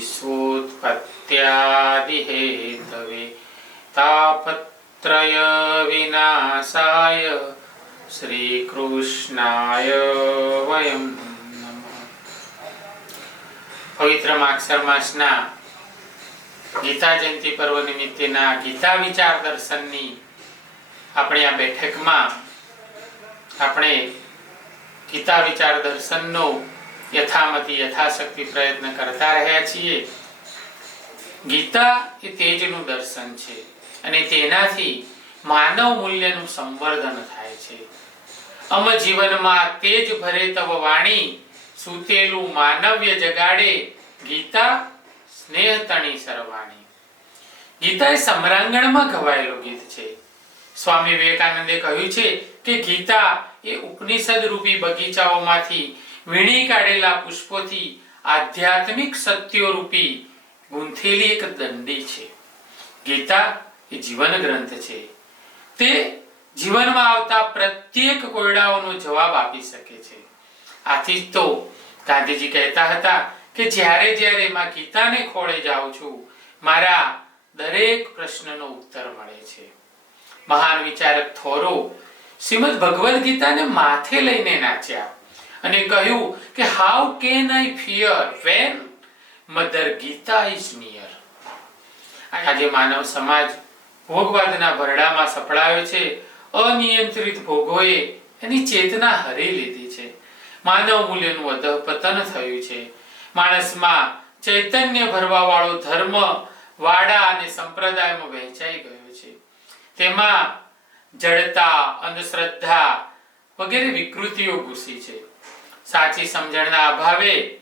विश्वोत्पत्त्यादिहेतवे तापत्रयविनाशाय શ્રીકૃષ્ણાય વયમ નમઃ પવિત્ર માક્ષર માસના ગીતા જયંતિ પર્વ નિમિત્તેના ગીતા વિચાર દર્શનની આપણે આ બેઠકમાં આપણે ગીતા વિચાર દર્શનનો યથામતી યથાશક્તિ પ્રયત્ન કરતા રહ્યા છીએ. ગીતા એ તેજનું દર્શન છે અને તેનાથી માનવ મૂલ્યનું સંવર્ધન થાય છે. અમ જીવનમાં તેજ ભરે તવ વાણી, સૂતેલું માનવ્ય જગાડે ગીતા સ્નેહ તણી સરવાણી. ગીતા એ સમ્રાંગણમાં ગવાયેલું ગીત છે. સ્વામી વિવેકાનંદે કહ્યું છે કે ગીતા એ ઉપનિષદ રૂપી બગીચાઓમાંથી વીણી કાઢેલા પુષ્પોથી આધ્યાત્મિક સત્યો રૂપી ગૂંથેલી એક દંડી છે. ગીતા એ જીવન ગ્રંથ છે. તે જીવનમાં આવતા પ્રત્યેક કોયડાઓનો જવાબ આપી શકે છે. આથી તો ગાંધીજી કહેતા હતા કે જ્યારે જ્યારે માં ગીતાને ખોળે જાઉં છું, મારા દરેક પ્રશ્નનો ઉત્તર મળે છે. મહાન વિચારક થોરો શ્રીમદ ભગવદ્ ગીતાને માથે લઈને નાચ્યા. અને કહ્યું કે how can I fear when mother Gita is near આજે માનવ સમાજ ભોગવાદના ભરડામાં સપડાયો છે. અનિયંત્રિત ભોગોએ એની ચેતના હરી લીધી છે. માનવ મૂલ્યનું અધઃપતન થયું છે. માણસમાં ચૈતન્ય ભરવા વાળો ધર્મ, વાડા અને સંપ્રદાયમાં વહેંચાઈ ગયો છે. તેમાં જડતા અંધશ્રદ્ધા વગેરે વિકૃતિઓ ઘૂસી છે. સાચી સમજણના અભાવે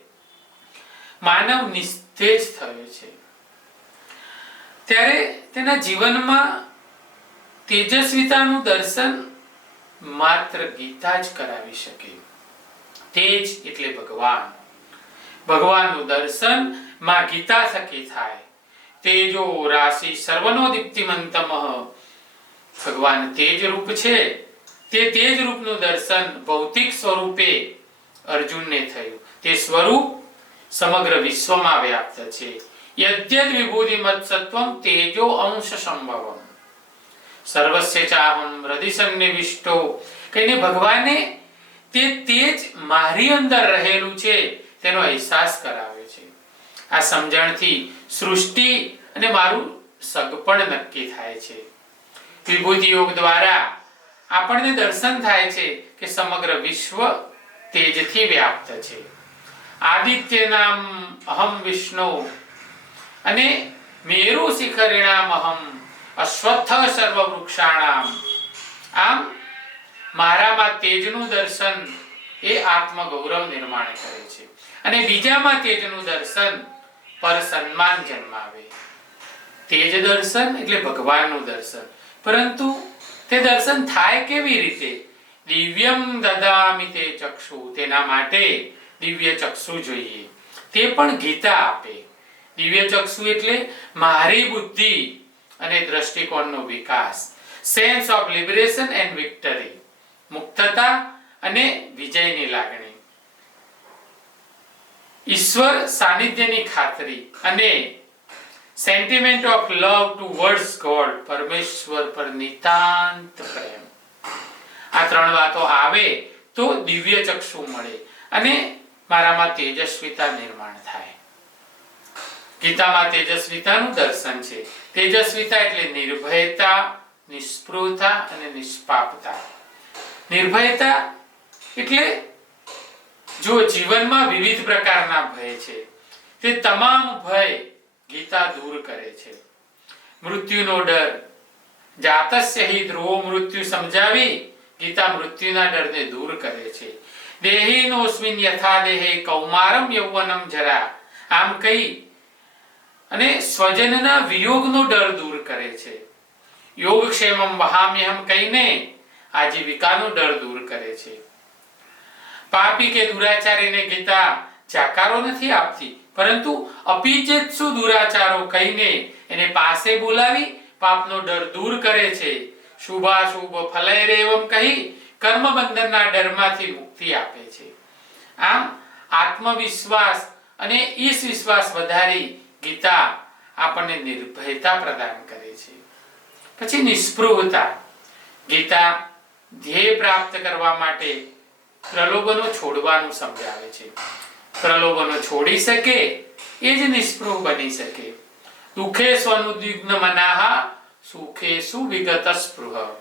માનવ નિસ્તેજ થયો છે. ત્યારે તેના જીવનમાં તેજસ્વીતાનું દર્શન માત્ર ગીતા જ કરાવી શકે. તેજ એટલે ભગવાન. ભગવાનનું દર્શનમાં ગીતા થકી થાય. તેજો રાશિ સર્વનો દીપ્તિમંતમ ભગવાન તેજ રૂપ છે. તે તેજ રૂપનું દર્શન ભૌતિક સ્વરૂપે અર્જુનને થયું. તે સ્વરૂપ સમગ્ર વિશ્વમાં વ્યાપ્ત છે. યદ્યદ વિભૂતિ મત્સત્વમ તેજો અંશ સંભવમ. સર્વસ્ય ચાહમ હૃદયસન્નિવિષ્ટો કહીને ભગવાને તે તેજ મારી અંદર રહેલું છે, તેનો અહેસાસ કરાવે છે. આ સમજણથી સૃષ્ટિ અને મારું સગપણ નક્કી થાય છે. વિભૂતિ યોગ દ્વારા આપણને દર્શન થાય છે કે સમગ્ર વિશ્વ તેજથી વ્યાપ્ત છે. આદિત્ય નામ અહમ વિષ્ણુ અને મેરુ શિખરિણામ અહમ અશ્વત્થ સર્વ વૃક્ષાણામ આમ મારામાં તેજનું દર્શન એ આત્મગૌરવ નિર્માણ કરે છે. અને બીજામાં તેજનું દર્શન પર સન્માન જન્માવે. તેજ દર્શન એટલે ભગવાનનું દર્શન. પરંતુ તે દર્શન થાય કેવી રીતે? દિવ્યમ દદામિ તે ચક્ષુ. તેના માટે દિવ્ય ચક્ષુ જોઈએ. તે પણ ગીતા આપે. દિવ્ય ચક્ષુ એટલે મારી બુદ્ધિ અને દ્રષ્ટિકોણનો વિકાસ. Sense of liberation and victory મુક્તતા અને વિજયની લાગણી. ઈશ્વર સાનિધ્યની ખાતરી અને sentiment of love towards God પરમેશ્વર પર નિતાંત પ્રેમ. આ ત્રણ વાતો આવે તો દિવ્ય ચક્ષુ મળે અને મારામાં તેજસ્વીતા નિર્માણ થાય. ગીતામાં તેજસ્વીતાનું દર્શન છે. તેજસ્વીતા એટલે નિર્ભયતા, નિસ્પૃહતા અને નિષ્પાપતા. નિર્ભયતા એટલે જો જીવનમાં વિવિધ પ્રકારના ભય છે, તે તમામ ભય ગીતા દૂર કરે છે. મૃત્યુનો ડર, જાતસ્ય હિ ધ્રુવો મૃત્યુ સમજાવી ગીતા મૃત્યુના ડરને દૂર કરે છે. દેહિનોસ્મિન યથા દેહે કૌમારમ યૌવનમ જરા. આમ કહી અને સ્વજનના વિયોગનો ડર દૂર કરે છે. યોગક્ષેમમ વહામ્યહમ કહીને આજીવિકાનો ડર દૂર કરે છે. પાપી કે દુરાચારીને ગીતા જાકારો નથી આપતી, પરંતુ અપિચેત્સુ દુરાચારો કહીને એને પાસે બોલાવી પાપનો ડર દૂર કરે છે. શુભાશુભ ફલૈરેવમ કહી કર્મ બંધનના ડરમાંથી મુક્તિ આપે છે. આમ આત્મવિશ્વાસ અને ઈશ વિશ્વાસ વધારી ગીતા આપણને નિર્ભયતા પ્રદાન કરે છે. પછી નિસ્પૃહતા. ગીતા ધ્યેય પ્રાપ્ત કરવા માટે પ્રલોભનો છોડવાનું સમજાવે છે. પ્રલોભનો છોડી શકે એ જ નિસ્પૃહ બની શકે. દુઃખે સ્વનુદ્વિગ્ન મનાહા સુખે સુવિગત સ્પૃહ.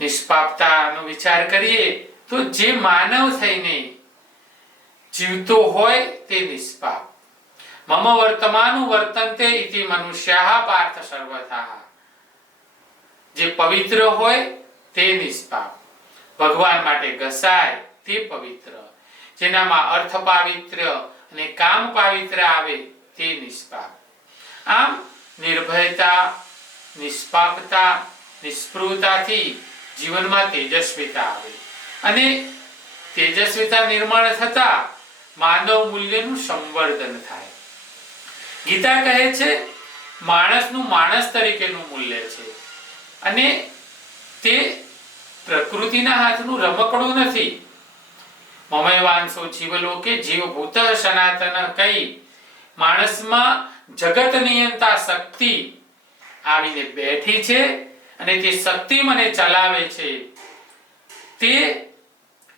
નિષ્પાપતાનો વિચાર કરીએ તો જે માનવ થઈને જીવતો હોય તે નિષ્પાપ. મમ વર્તમાનું વર્તન્તે ઇતિ મનુષ્યાઃ પાર્થ સર્વથા જે પવિત્ર હોય તે નિષ્પાપ. ભગવાન માટે ઘસાય તે પવિત્ર. જેનામાં અર્થ પાવિત્ર અને કામ પાવિત્ર આવે તે નિષ્પાપ. આમ નિર્ભયતા, નિષ્પાપતા નિસ્પૃહતાથી જીવનમાં તેજસ્વીતા આવે. અને તેજસ્વીતા નિર્માણ થતા માનવ મૂલ્યનું સંવર્ધન થાય. ગીતા કહે છે, માણસનું માણસ તરીકેનું મૂલ્ય છે. અને તે પ્રકૃતિના હાથનું રમકડું નથી. મમયવાંશો જીવલોકે જીવભૂત સનાતન કઈ માણસમાં જગત નિયંતા શક્તિ આવીને બેઠી છે અને તે શક્તિ મને ચલાવે છે. તે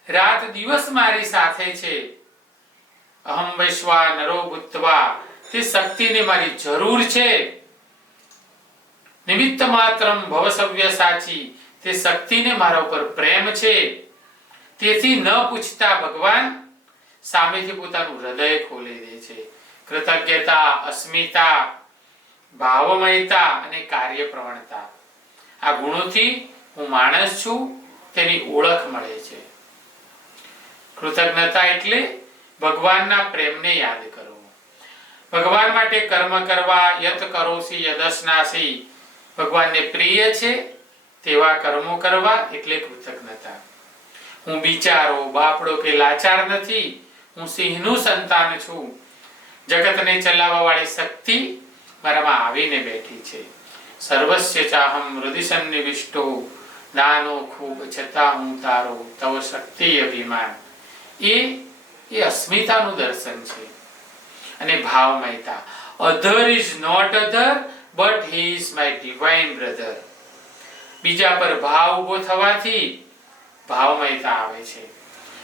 રાત દિવસ મારી સાથે છે. અહમ વૈશ્વા નરો ભૂત્વા, તે શક્તિને મારી જરૂર છે. નિમિત્ત માત્રમ ભવસવ્ય સાચી, તે શક્તિને મારા ઉપર પ્રેમ છે. તેથી ન પૂછતા ભગવાન, સામેથી પોતાનું હૃદય ખોલી દે છે. કૃતજ્ઞતા, અસ્મિતા, ભાવમયતા અને કાર્ય પ્રવણતા આ ગુણોથી હું માણસ છું, તેની ઓળખ મળે છે. કૃતજ્ઞતા એટલે ભગવાનના પ્રેમને યાદ કરો. ભગવાન માટે કર્મ કરવા, યત કરોસી યદસ્નાસી, ભગવાનને પ્રિય છે, તેવા કર્મો કરવા એટલે કૃતજ્ઞતા. હું બિચારો, બાપડો કે લાચાર નથી, હું સિંહનું સંતાન છું જગતને ચલાવવા વાળી શક્તિ મારામાં આવીને બેઠી છે. સર્વસ્ય ચાહમ હૃદય સન્નિવિષ્ટો નાનો ખૂબ છતાં હું તારો, તવ શક્તિ અભિમાન. એ એ અસ્મિતાનું દર્શન છે. અને ભાવમયતા. Other is not other but he is my divine brother બીજા પર ભાવ ઊભો થવાથી ભાવમયતા આવે છે.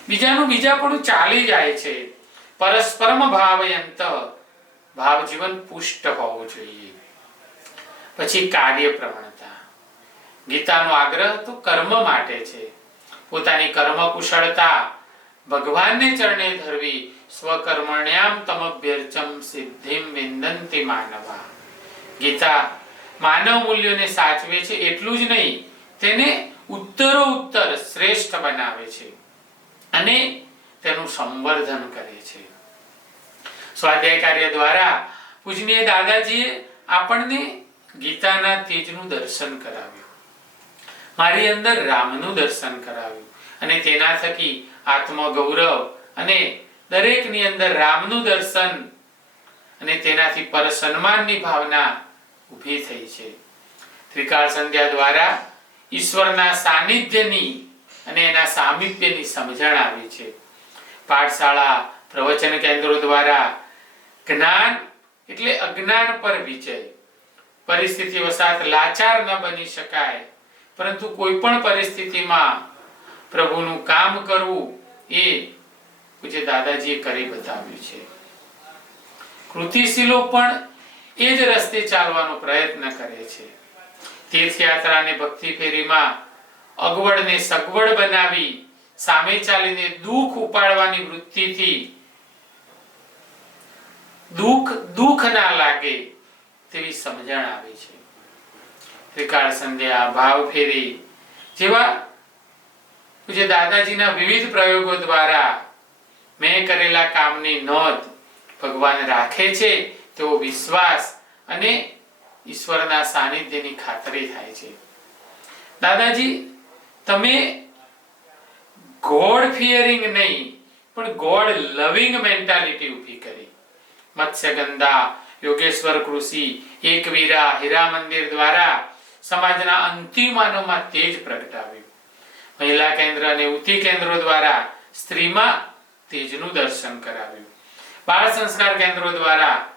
બીજાનું બીજા પણ ચાલી જાય છે. પરસ્પરમ ભાવયંત. ભાવજીવન પુષ્ટ હોવું જોઈએ. પછી કાર્ય પ્રવણતા. ગીતાનો આગ્રહ તો કર્મ માટે છે. પોતાની કર્મ કુશળતા ભગવાનને ચરણે ધરવી સ્વકર્મણ્યામ તમભ્યર્ચમ સિદ્ધિમ વિંદંતિ માનવા. ગીતા માનવ મૂલ્યોને સાચવે છે એટલું જ નહીં, તેને ઉત્તરો ઉત્તર શ્રેષ્ઠ બનાવે છે. અને તેનું સંવર્ધન કરે છે. સ્વાધ્યાય કાર્ય દ્વારા પૂજનીય દાદાજીએ આપણને ગીતાના તેજનું દર્શન કરાવ્યું. મારી અંદર રામનું દર્શન કરાવ્યું અને તેના થકી આત્મગૌરવ અને દરેકની અંદર રામનું દર્શન અને તેનાથી પર સન્માનની ભાવના ઊભી થઈ છે. ત્રિકાળ સંધ્યા દ્વારા ઈશ્વરના સાનિધ્યની અને એના સામીપ્યની સમજણ આવી છે. પાઠશાળા, પ્રવચન કેન્દ્રો દ્વારા જ્ઞાન એટલે અજ્ઞાન પર વિજય. પરિસ્થિતિ વસાત લાચાર ન બની શકાય. પરંતુ કોઈ પણ પરિસ્થિતિમાં પ્રભુનું કામ કરવું એ પૂજ્ય દાદાજીએ કરી બતાવ્યું છે. કૃતિશીલો પણ એ જ રસ્તે ચાલવાનો પ્રયત્ન કરે છે. તીર્થયાત્રા ને ભક્તિ ફેરીમાં અગવડને સગવડ બનાવી સામે ચાલીને દુઃખ ઉપાડવાની વૃત્તિથી દુઃખ દુઃખ ના લાગે તેવી સમજણ આવે છે. ત્રિકાળ સંધ્યા, ભાવ ફેરી, જેવા જે દાદાજીના વિવિધ પ્રયોગો દ્વારા મેં કરેલા કામની નોંધ ભગવાન રાખે છે, તેવો વિશ્વાસ અને ઈશ્વરના સાનિધ્યની ખાતરી થાય છે. દાદાજી, તમે ગોડ ફિયરિંગ નહીં, પણ ગોડ લવિંગ મેન્ટાલિટી ઊભી કરી. મત્સ્યગંધા, યોગેશ્વર કૃષિ, એકવીરા હીરા મંદિર દ્વારા સમાજના અંતિમ માનવમાં તેજ પ્રગટાવ્યું. મહિલા કેન્દ્ર અને ઉતિ કેન્દ્રો દ્વારા સ્ત્રીમાં તેજનું દર્શન કરાવ્યું. બાળ સંસ્કાર કેન્દ્રો દ્વારા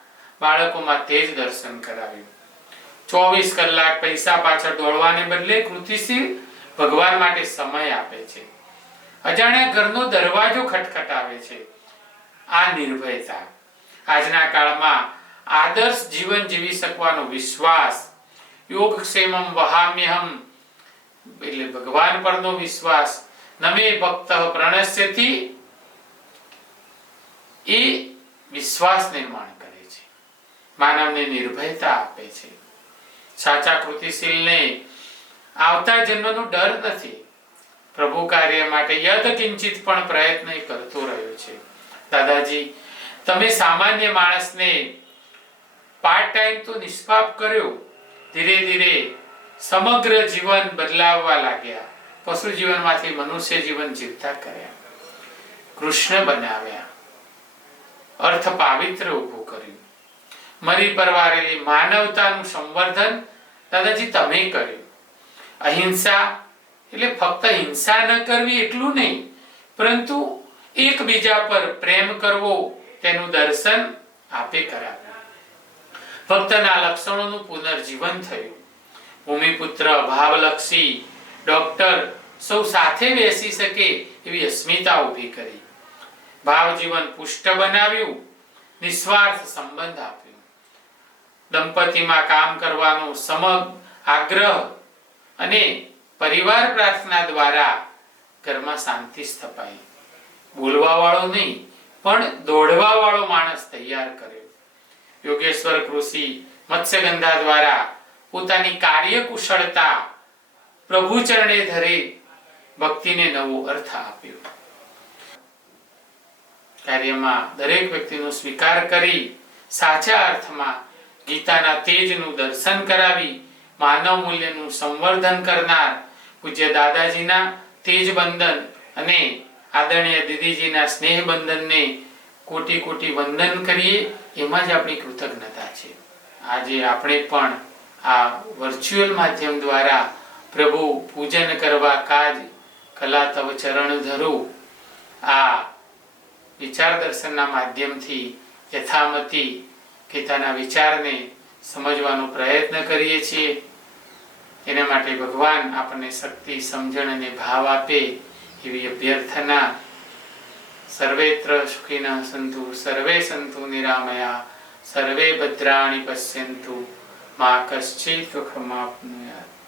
બાળકોમાં તેજ દર્શન કરાવ્યું. ચોવીસ કલાક પૈસા પાછળ દોડવાને બદલે કૃતિશીલ ભગવાન માટે સમય આપે છે. અજાણ્યા ઘરનો દરવાજો ખટખટાવે છે. આ નિર્ભયતા. આજના કાળમાં આદર્શ જીવન જીવી શકવાનો વિશ્વાસ યોગક્ષેમમ વહામ્યહમ, એટલે ભગવાન પરનો વિશ્વાસ, નમે ભક્ત પ્રણશ્યથી એ વિશ્વાસ નિર્માણ કરે છે. માનવને નિર્ભયતા આપે છે. સાચા કૃતિશીલને આવતા જન્મનો ડર નથી. પ્રભુ કાર્ય માટે યદ કિંચિત પણ પ્રયત્ન કરતો રહ્યો છે. દાદાજી, તમે સામાન્ય માણસને પાર્ટ ટાઈમ તો નિષ્પાપ કર્યો, ધીરે ધીરે સમગ્ર જીવન બદલાવવા લાગ્યા. પશુ જીવનમાંથી મનુષ્ય જીવન જીવતા કર્યા. કૃષ્ણ બનાવ્યા. અર્થ પાવિત્ર ઊભું કર્યું. મરી પરવારેલી માનવતાનું સંવર્ધન દાદાજી તમે કર્યું. અહિંસા એટલે ફક્ત હિંસા ન કરવી એટલું નહીં, પરંતુ એકબીજા પર પ્રેમ કરવો, તેનું દર્શન આપે કરાવ્યું ભક્તના લક્ષણોનું પુનર્જીવન થયું. ભૂમિપુત્ર ભાવલક્ષી ડોક્ટર સૌ સાથે બેસી શકે એવી અસ્મિતા ઊભી કરી. ભાવજીવન પુષ્ટ બનાવ્યું, નિસ્વાર્થ સંબંધ આપ્યો. દંપતીમાં કામ કરવાનો સમગ, આગ્રહ અને પરિવાર પ્રાર્થના દ્વારા ઘરમાં શાંતિ સ્થપાઈ. બોલવા વાળો નહીં, પણ દોડવા વાળો માણસ તૈયાર કર્યો. યોગેશ્વર કૃષિ મત્સ્યગંધા દ્વારા પોતાની કાર્યકુશળતા પ્રભુ ચરણે ધરે ભક્તિને નવો અર્થ આપ્યો. કાર્યમાં દરેક વ્યક્તિનો સ્વીકાર કરી સાચા અર્થમાં ગીતાના તેજનું દર્શન કરાવી માનવ મૂલ્યનું સંવર્ધન કરનાર પૂજ્ય દાદાજીના તેજ બંધન અને આદરણીય દીદીજીના સ્નેહ બંધનને કોટી કોટી વંદન કરીએ, એમાં જ આપણી કૃતજ્ઞતા છે. આજે આપણે પણ આ વર્ચ્યુઅલ માધ્યમ દ્વારા પ્રભુ પૂજન કરવા કાજ, કલા તવ ચરણ ધરું, આ વિચાર દર્શનના માધ્યમથી યથામતી ગીતાના વિચારને સમજવાનો પ્રયત્ન કરીએ છીએ. એના માટે ભગવાન આપણને શક્તિ, સમજણ અને ભાવ આપે એવી અભ્યર્થના. સર્વેત્ર સુખીના સંતુ, સર્વે સંતુ નિરામયા, સર્વે ભદ્રાણી પશ્યંતુ, મા કશ્ચિત દુઃખમાપ્નુયાત